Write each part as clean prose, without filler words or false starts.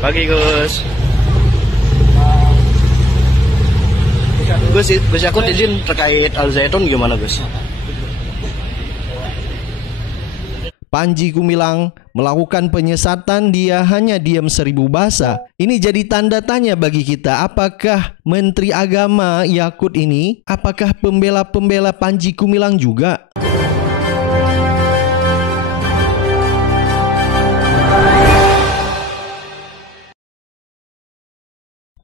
Pagi Gus. Gus Yakut izin terkait Al Zaitun gimana Gus? Panji Gumilang melakukan penyesatan, dia hanya diam 1000 bahasa. Ini jadi tanda tanya bagi kita, apakah Menteri Agama Yakut ini, apakah pembela-pembela Panji Gumilang juga?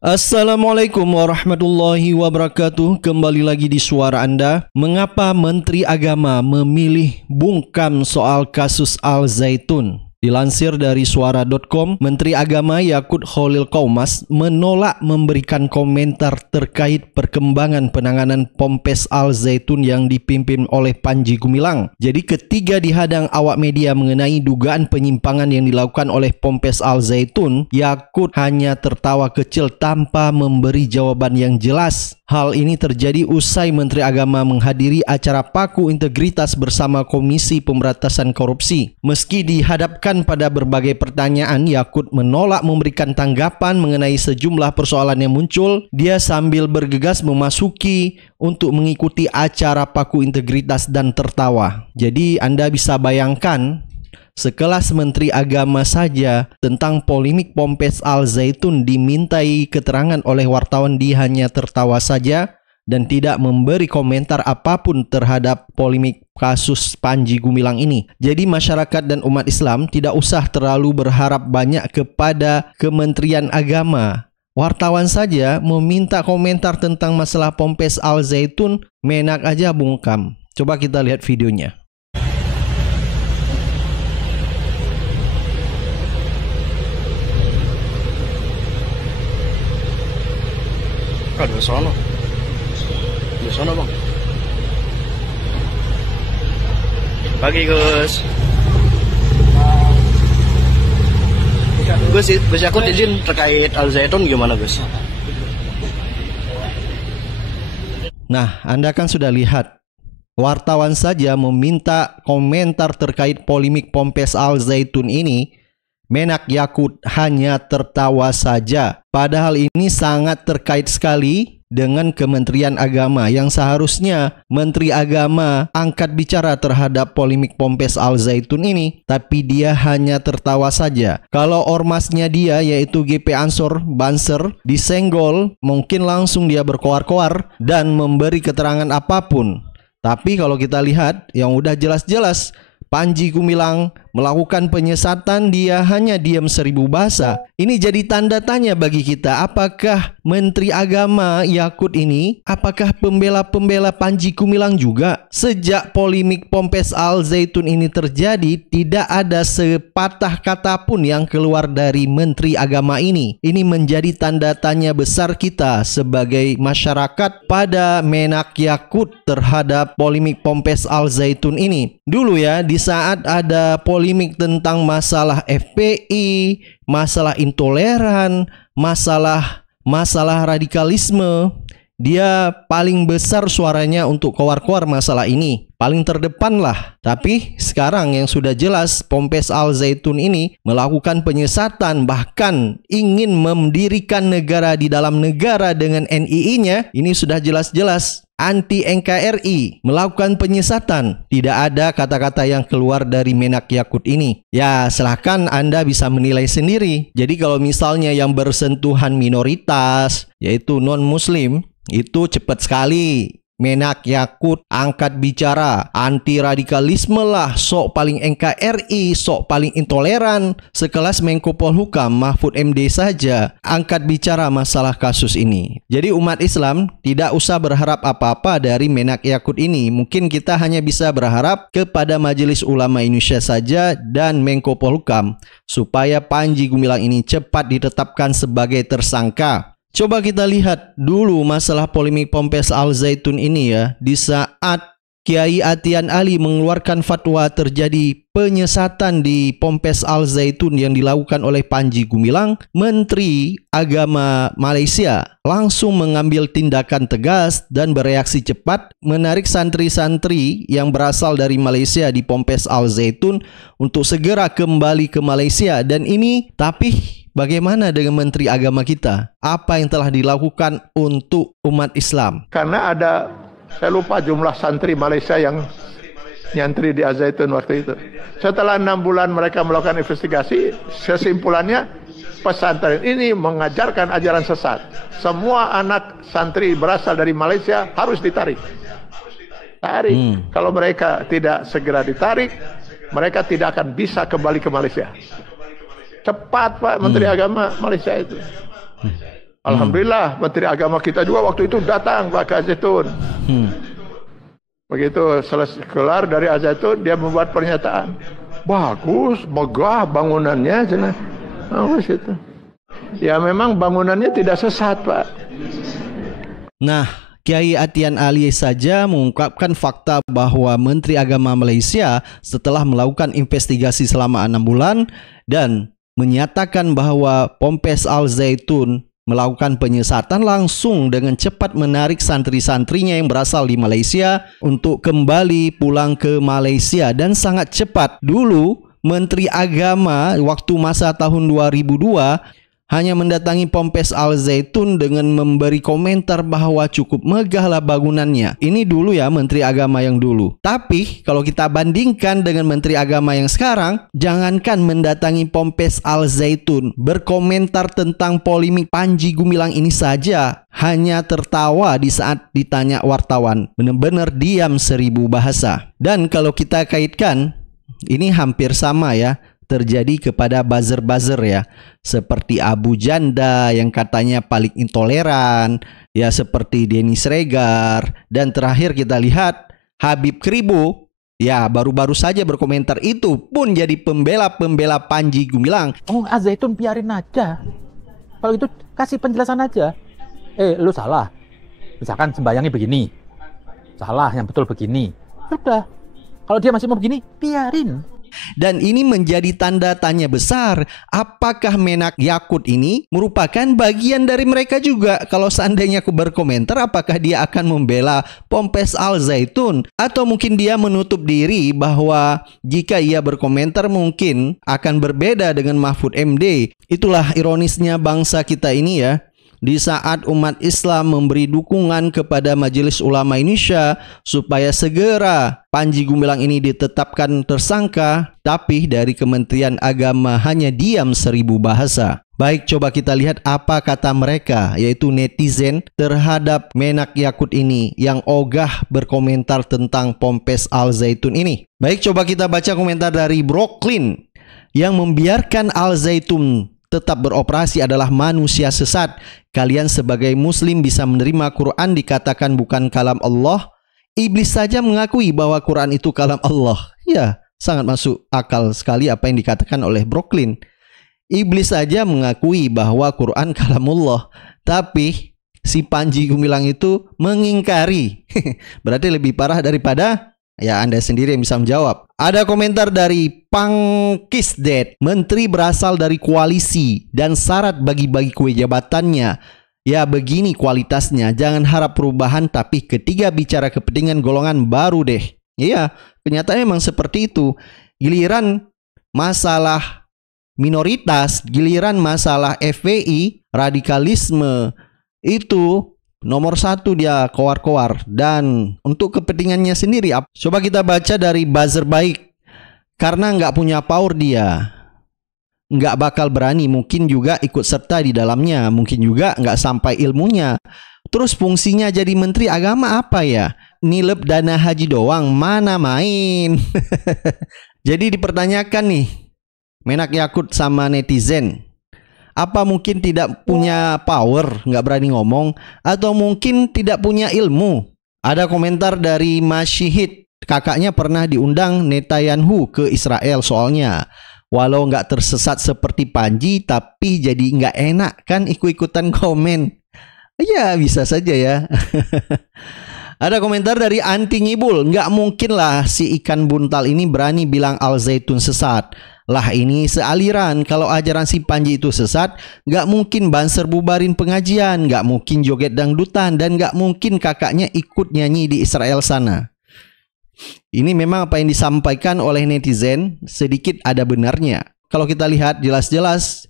Assalamualaikum warahmatullahi wabarakatuh. Kembali lagi di suara Anda. Mengapa Menteri Agama memilih bungkam soal kasus Al Zaitun? Dilansir dari suara.com, Menteri Agama Yakut Khalil Qaumas menolak memberikan komentar terkait perkembangan penanganan Ponpes Al Zaitun yang dipimpin oleh Panji Gumilang. Jadi ketika dihadang awak media mengenai dugaan penyimpangan yang dilakukan oleh Ponpes Al Zaitun, Yakut hanya tertawa kecil tanpa memberi jawaban yang jelas. Hal ini terjadi usai Menteri Agama menghadiri acara Paku Integritas bersama Komisi Pemberantasan Korupsi. Meski dihadapkan pada berbagai pertanyaan, Yakut menolak memberikan tanggapan mengenai sejumlah persoalan yang muncul. Dia sambil bergegas memasuki untuk mengikuti acara Paku Integritas dan tertawa. Jadi Anda bisa bayangkan, sekelas Menteri Agama saja tentang polemik Ponpes Al Zaitun dimintai keterangan oleh wartawan, dia hanya tertawa saja dan tidak memberi komentar apapun terhadap polemik kasus Panji Gumilang ini. Jadi masyarakat dan umat Islam tidak usah terlalu berharap banyak kepada Kementerian Agama. Wartawan saja meminta komentar tentang masalah Ponpes Al Zaitun, Menak aja bungkam. Coba kita lihat videonya. Di sana bang. Pagi Gus. Gus Yakut izin terkait Al Zaitun gimana Gus? Nah, Anda kan sudah lihat, wartawan saja meminta komentar terkait polemik Ponpes Al Zaitun ini. Menak Yakut hanya tertawa saja. Padahal ini sangat terkait sekali dengan Kementerian Agama yang seharusnya Menteri Agama angkat bicara terhadap polemik Ponpes Al Zaitun ini, tapi dia hanya tertawa saja. Kalau ormasnya dia, yaitu GP Ansor Banser, disenggol, mungkin langsung dia berkoar-koar dan memberi keterangan apapun. Tapi kalau kita lihat yang udah jelas-jelas, Panji Gumilang melakukan penyesatan, dia hanya diam 1000 bahasa. Ini jadi tanda tanya bagi kita, apakah Menteri Agama Yakut ini, apakah pembela-pembela Panji Gumilang juga? Sejak polemik Ponpes Al Zaitun ini terjadi, tidak ada sepatah kata pun yang keluar dari Menteri Agama ini. Ini menjadi tanda tanya besar kita sebagai masyarakat pada Menak Yakut terhadap polemik Ponpes Al Zaitun ini. Dulu ya, di saat ada polemik tentang masalah FPI, masalah intoleran, masalah radikalisme, dia paling besar suaranya untuk keluar-keluar masalah ini, paling terdepan lah. Tapi sekarang yang sudah jelas, Ponpes Al Zaitun ini melakukan penyesatan, bahkan ingin mendirikan negara di dalam negara dengan NII-nya. Ini sudah jelas-jelas anti NKRI, melakukan penyesatan. Tidak ada kata-kata yang keluar dari Menak Yakut ini. Ya, silahkan Anda bisa menilai sendiri. Jadi kalau misalnya yang bersentuhan minoritas, yaitu non-muslim, itu cepat sekali Menak Yakut angkat bicara anti radikalisme lah, sok paling NKRI, sok paling intoleran. Sekelas Menko Polhukam Mahfud MD saja angkat bicara masalah kasus ini. Jadi umat Islam tidak usah berharap apa-apa dari Menak Yakut ini. Mungkin kita hanya bisa berharap kepada Majelis Ulama Indonesia saja dan Menko Polhukam supaya Panji Gumilang ini cepat ditetapkan sebagai tersangka. Coba kita lihat dulu masalah polemik Ponpes Al Zaitun ini ya. Di saat Kiai Atian Ali mengeluarkan fatwa terjadi penyesatan di Ponpes Al Zaitun yang dilakukan oleh Panji Gumilang, Menteri Agama Malaysia langsung mengambil tindakan tegas dan bereaksi cepat, menarik santri-santri yang berasal dari Malaysia di Ponpes Al Zaitun untuk segera kembali ke Malaysia. Dan ini tapi Bagaimana dengan Menteri Agama kita? Apa yang telah dilakukan untuk umat Islam? Karena ada, saya lupa jumlah santri Malaysia yang nyantri di Al-Zaitun waktu itu. Setelah 6 bulan mereka melakukan investigasi, kesimpulannya pesantren ini mengajarkan ajaran sesat. Semua anak santri berasal dari Malaysia harus ditarik. Kalau mereka tidak segera ditarik, mereka tidak akan bisa kembali ke Malaysia. Cepat Pak Menteri Agama Malaysia itu. Alhamdulillah Menteri Agama kita juga waktu itu datang Pak ke Al-Zaitun. Begitu selesai kelar dari Al-Zaitun, dia membuat pernyataan. Bagus, megah bangunannya. Bagus itu. Ya memang bangunannya tidak sesat Pak. Nah, Kiai Atian Ali saja mengungkapkan fakta bahwa Menteri Agama Malaysia setelah melakukan investigasi selama 6 bulan dan menyatakan bahwa Ponpes Al-Zaitun melakukan penyesatan, langsung dengan cepat menarik santri-santrinya yang berasal di Malaysia untuk kembali pulang ke Malaysia dan sangat cepat. Dulu Menteri Agama waktu masa tahun 2002 hanya mendatangi Ponpes Al-Zaitun dengan memberi komentar bahwa cukup megahlah bangunannya. Ini dulu ya Menteri Agama yang dulu. Tapi kalau kita bandingkan dengan Menteri Agama yang sekarang, jangankan mendatangi Ponpes Al-Zaitun, berkomentar tentang polemik Panji Gumilang ini saja hanya tertawa di saat ditanya wartawan. Benar-benar diam 1000 bahasa. Dan kalau kita kaitkan, ini hampir sama ya terjadi kepada buzzer-buzzer ya, seperti Abu Janda yang katanya paling intoleran, ya seperti Dennis Regar, dan terakhir kita lihat Habib Kribo, ya baru-baru saja berkomentar itu pun jadi pembela Panji Gumilang. Oh Al-Zaitun biarin aja, kalau itu kasih penjelasan aja. Lu salah, misalkan sembayangnya begini, salah yang betul begini, sudah. Kalau dia masih mau begini, biarin. Dan ini menjadi tanda tanya besar, apakah Menak Yakut ini merupakan bagian dari mereka juga? Kalau seandainya aku berkomentar, apakah dia akan membela Ponpes Al-Zaitun? Atau mungkin dia menutup diri bahwa jika ia berkomentar mungkin akan berbeda dengan Mahfud MD. Itulah ironisnya bangsa kita ini ya. Di saat umat Islam memberi dukungan kepada Majelis Ulama Indonesia supaya segera Panji Gumilang ini ditetapkan tersangka, tapi dari Kementerian Agama hanya diam 1000 bahasa. Baik, coba kita lihat apa kata mereka, yaitu netizen terhadap Menak Yakut ini yang ogah berkomentar tentang Ponpes Al-Zaitun ini. Baik, coba kita baca komentar dari Brooklyn yang membiarkan Al-Zaitun tetap beroperasi adalah manusia sesat. Kalian sebagai muslim bisa menerima Quran dikatakan bukan kalam Allah. Iblis saja mengakui bahwa Quran itu kalam Allah. Ya, sangat masuk akal sekali apa yang dikatakan oleh Brooklyn. Iblis saja mengakui bahwa Quran kalamullah, tapi si Panji Gumilang itu mengingkari. Berarti lebih parah daripada, ya Anda sendiri yang bisa menjawab. Ada komentar dari Pangkisdet. Menteri berasal dari koalisi dan syarat bagi-bagi kue jabatannya. Ya begini kualitasnya. Jangan harap perubahan, tapi ketika bicara kepentingan golongan baru deh. Iya, kenyataannya memang seperti itu. Giliran masalah minoritas, giliran masalah FPI, radikalisme, itu nomor 1 dia kowar-kowar. Dan untuk kepentingannya sendiri, coba kita baca dari buzzer baik. Karena nggak punya power dia, nggak bakal berani, mungkin juga ikut serta di dalamnya, mungkin juga nggak sampai ilmunya. Terus fungsinya jadi Menteri Agama apa ya? Nilep dana haji doang, mana main. Jadi dipertanyakan nih Menak Yakut sama netizen, apa mungkin tidak punya power, nggak berani ngomong, atau mungkin tidak punya ilmu? Ada komentar dari Masyihid, kakaknya pernah diundang Netanyahu ke Israel soalnya. Walau nggak tersesat seperti Panji, tapi jadi nggak enak kan ikut-ikutan komen. Ya bisa saja ya. Ada komentar dari Anti Ngibul, nggak mungkin lah si ikan buntal ini berani bilang Al-Zaitun sesat. Lah ini sealiran, kalau ajaran si Panji itu sesat, nggak mungkin Banser bubarin pengajian, nggak mungkin joget dangdutan, dan nggak mungkin kakaknya ikut nyanyi di Israel sana. Ini memang apa yang disampaikan oleh netizen sedikit ada benarnya. Kalau kita lihat jelas-jelas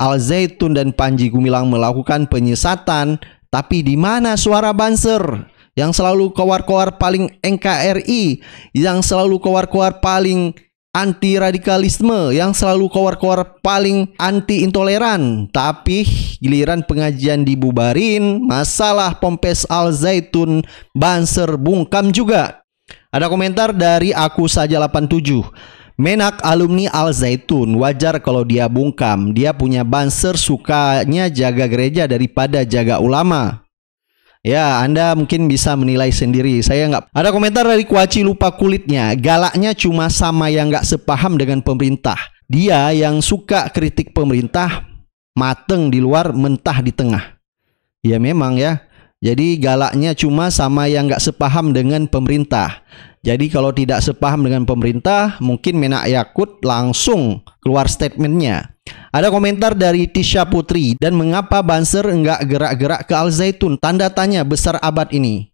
Al Zaitun dan Panji Gumilang melakukan penyesatan, tapi di mana suara Banser yang selalu kowar-kowar paling NKRI, yang selalu kowar-kowar paling anti radikalisme, yang selalu kowar-kowar paling anti intoleran, tapi giliran pengajian dibubarin, masalah Ponpes Al Zaitun Banser bungkam juga. Ada komentar dari Aku Saja 87. Menak alumni Al Zaitun, wajar kalau dia bungkam. Dia punya Banser, sukanya jaga gereja daripada jaga ulama. Ya, Anda mungkin bisa menilai sendiri. Saya nggak. Ada komentar dari Kuaci Lupa Kulitnya. Galaknya cuma sama yang nggak sepaham dengan pemerintah. Dia yang suka kritik pemerintah, mateng di luar, mentah di tengah. Ya memang ya. Jadi galaknya cuma sama yang nggak sepaham dengan pemerintah. Jadi kalau tidak sepaham dengan pemerintah, mungkin Menak Yakut langsung keluar statementnya. Ada komentar dari Tisha Putri, dan mengapa Banser enggak gerak-gerak ke Al Zaitun? Tanda tanya besar abad ini.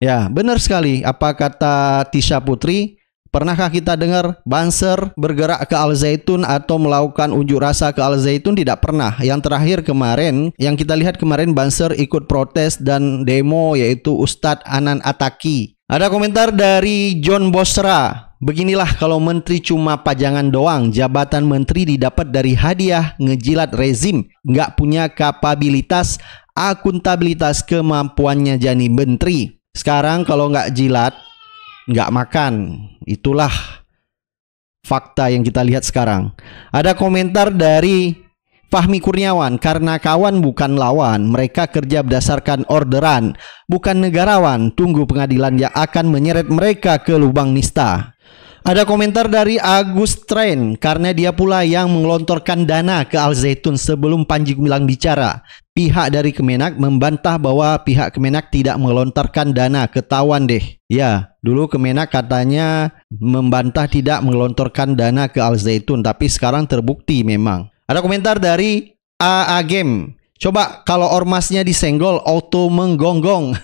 Ya, benar sekali apa kata Tisha Putri. Pernahkah kita dengar Banser bergerak ke Al Zaitun atau melakukan unjuk rasa ke Al Zaitun? Tidak pernah. Yang terakhir kemarin, yang kita lihat kemarin Banser ikut protes dan demo, yaitu Ustadz Anan Ataki. Ada komentar dari John Bosra. Beginilah kalau menteri cuma pajangan doang, jabatan menteri didapat dari hadiah, ngejilat rezim, nggak punya kapabilitas, akuntabilitas, kemampuannya jadi menteri. Sekarang kalau nggak jilat, nggak makan. Itulah fakta yang kita lihat sekarang. Ada komentar dari Fahmi Kurniawan, karena kawan bukan lawan, mereka kerja berdasarkan orderan, bukan negarawan, tunggu pengadilan yang akan menyeret mereka ke lubang nista. Ada komentar dari Agus Train, karena dia pula yang mengelontorkan dana ke Al Zaitun sebelum Panji Gumilang bicara. Pihak dari Kemenak membantah bahwa pihak Kemenak tidak mengelontorkan dana, ketahuan deh. Ya, dulu Kemenak katanya membantah tidak mengelontorkan dana ke Al Zaitun, tapi sekarang terbukti memang. Ada komentar dari AA Game. Coba kalau ormasnya disenggol auto menggonggong.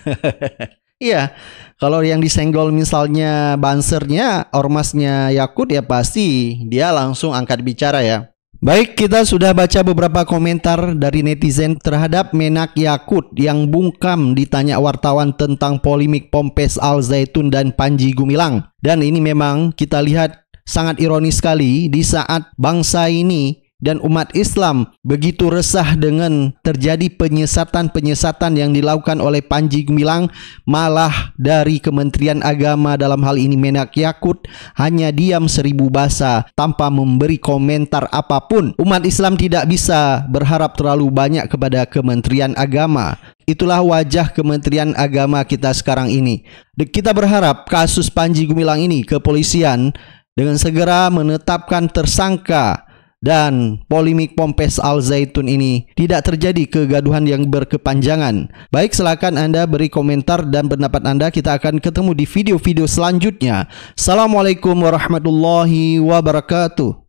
Iya, kalau yang disenggol misalnya Bansernya, ormasnya Yakut, ya pasti dia langsung angkat bicara ya. Baik, kita sudah baca beberapa komentar dari netizen terhadap Menak Yakut yang bungkam ditanya wartawan tentang polemik Ponpes Al Zaitun dan Panji Gumilang. Dan ini memang kita lihat sangat ironis sekali di saat bangsa ini dan umat Islam begitu resah dengan terjadi penyesatan-penyesatan yang dilakukan oleh Panji Gumilang, malah dari Kementerian Agama dalam hal ini Menak Yakut hanya diam seribu bahasa tanpa memberi komentar apapun. Umat Islam tidak bisa berharap terlalu banyak kepada Kementerian Agama. Itulah wajah Kementerian Agama kita sekarang ini. Kita berharap kasus Panji Gumilang ini kepolisian dengan segera menetapkan tersangka dan polemik Ponpes Al Zaitun ini tidak terjadi kegaduhan yang berkepanjangan. Baik, silakan Anda beri komentar dan pendapat Anda. Kita akan ketemu di video-video selanjutnya. Assalamualaikum warahmatullahi wabarakatuh.